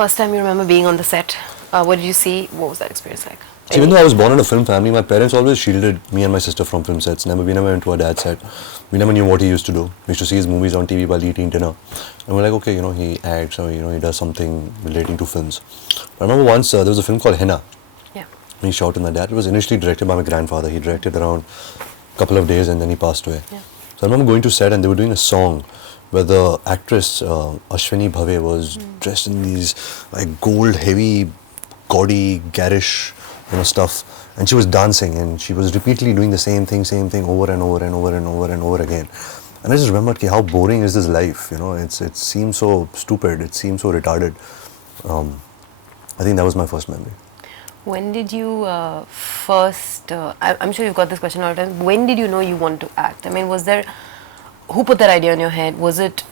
first time you remember being on the set? What did you see? What was that experience like? So even though I was born in a film family, my parents always shielded me and my sister from film sets. We never went to our dad's set. We never knew what he used to do. We used to see his movies on TV while eating dinner. And we're like, okay, he acts or, he does something relating to films. I remember once there was a film called Henna. Yeah. He shot in my dad. It was initially directed by my grandfather. He directed around a couple of days and then he passed away. Yeah. So I remember going to set and they were doing a song where the actress Ashwini Bhave was dressed in these like gold, heavy, gaudy, garish stuff, and she was dancing and she was repeatedly doing the same thing over and over and over and over and over again. And I just remembered how boring is this life, it seems so stupid, it seems so retarded. I think that was my first memory. When did you first, I'm sure you've got this question all the time, when did you know you want to act? I mean, who put that idea in your head? Was it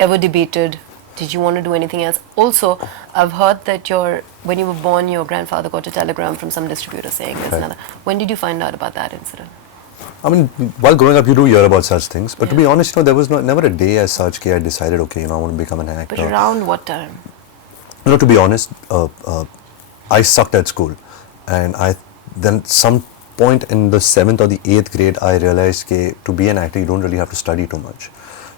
ever debated? Did you want to do anything else? Also, I've heard that when you were born, your grandfather got a telegram from some distributor saying there's another. When did you find out about that incident? I mean, while growing up, you do hear about such things. But to be honest, there was never a day as such I decided, okay, I want to become an actor. But around what time? To be honest, I sucked at school. And then some point in the 7th or the 8th grade, I realized to be an actor, you don't really have to study too much.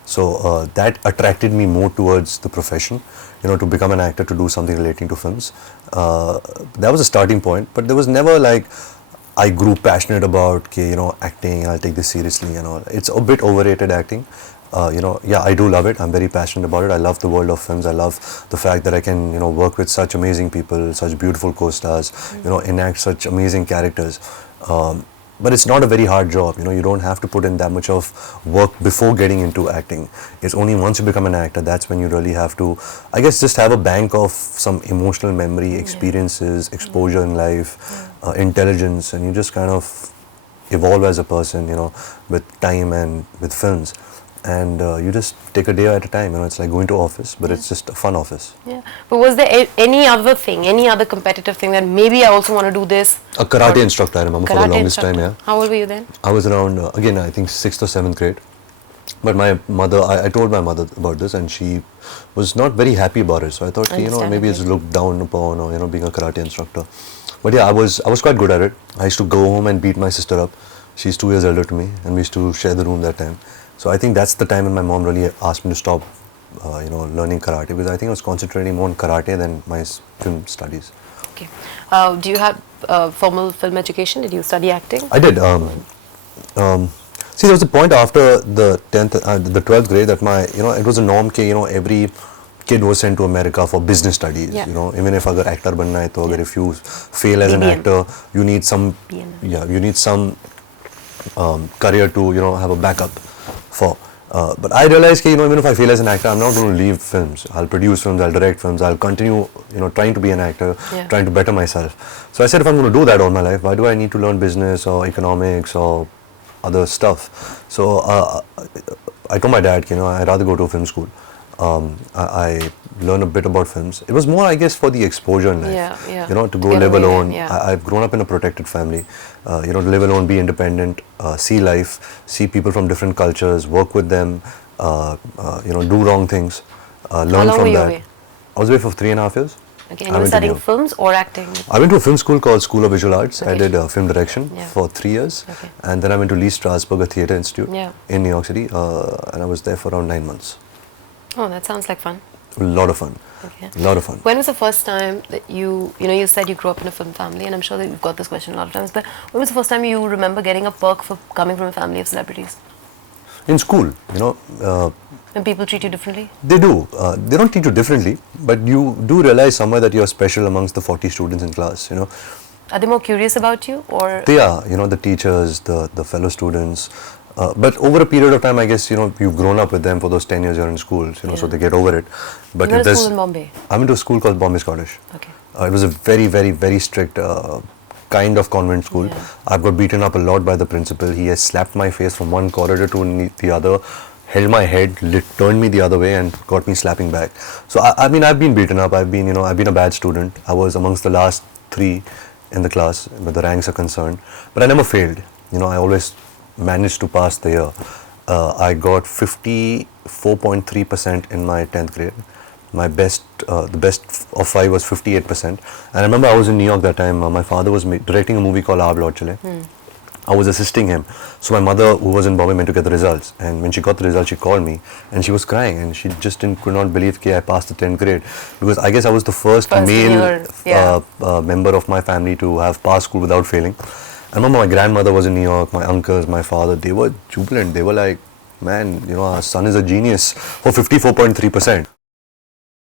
So that attracted me more towards the profession, to become an actor, to do something relating to films. That was a starting point, but there was never like, I grew passionate about, acting, I'll take this seriously and all. It's a bit overrated acting. Yeah, I do love it. I'm very passionate about it. I love the world of films. I love the fact that I can, work with such amazing people, such beautiful co-stars, enact such amazing characters. But it's not a very hard job, you don't have to put in that much of work before getting into acting. It's only once you become an actor, that's when you really have to, I guess, just have a bank of some emotional memory, experiences, exposure in life, intelligence, and you just kind of evolve as a person, with time and with films. And you just take a day at a time, it's like going to office, but it's just a fun office. Yeah. But was there any other thing, any other competitive thing that maybe I also want to do this? A karate instructor, I remember, for the longest time, yeah. How old were you then? I was around, again, I think 6th or 7th grade. But my mother, I told my mother about this and she was not very happy about it. So I thought, maybe it's looked down upon or, being a karate instructor. But yeah, I was quite good at it. I used to go home and beat my sister up. She's 2 years older to me and we used to share the room that time. So I think that's the time when my mom really asked me to stop, learning karate, because I think I was concentrating more on karate than my film studies. Okay. Do you have formal film education? Did you study acting? I did. See, there was a point after the 12th grade that it was a norm that, every kid was sent to America for business studies. Yeah. Even if agar actor banna hai, to if you fail as an actor, you need some, career to, have a backup for. But I realized that, even if I fail as an actor, I'm not going to leave films. I'll produce films, I'll direct films, I'll continue, trying to be an actor, trying to better myself. So I said, if I'm going to do that all my life, why do I need to learn business or economics or other stuff? So I told my dad, I'd rather go to a film school. I learned a bit about films. It was more, I guess, for the exposure in life. To go live alone. I've grown up in a protected family. To live alone, be independent, see life, see people from different cultures, work with them, do wrong things, learn from that. I was away for 3.5 years. Okay, and you were studying films or acting? I went to a film school called School of Visual Arts. I did film direction for 3 years. Okay. And then I went to Lee Strasberg Theatre Institute in New York City, and I was there for around 9 months. Oh, that sounds like fun. A lot of fun. Okay. A lot of fun. When was the first time that you said you grew up in a film family, and I'm sure that you've got this question a lot of times, but when was the first time you remember getting a perk for coming from a family of celebrities? In school, When people treat you differently? They do. They don't treat you differently, but you do realize somewhere that you're special amongst the 40 students in class, Are they more curious about you, or? They are, the teachers, the fellow students. But over a period of time, I guess, you've grown up with them for those 10 years you're in school, so they get over it. But you went to school in Bombay? I went to a school called Bombay Scottish. Okay. It was a very, very, very strict kind of convent school. Yeah. I've got beaten up a lot by the principal. He has slapped my face from one corridor to the other, held my head, turned me the other way and got me slapping back. So, I mean, I've been beaten up. I've been a bad student. I was amongst the last 3 in the class where the ranks are concerned. But I never failed. I always managed to pass the year. I got 54.3% in my 10th grade. My the best of 5 was 58%. And I remember I was in New York that time. My father was directing a movie called Tabloids. I was assisting him. So my mother, who was in Bombay, went to get the results. And when she got the results, she called me and she was crying and she just could not believe that I passed the 10th grade. Because I guess I was the first male member of my family to have passed school without failing. I remember my grandmother was in New York, my uncles, my father, they were jubilant. They were like, man, our son is a genius for 54.3%.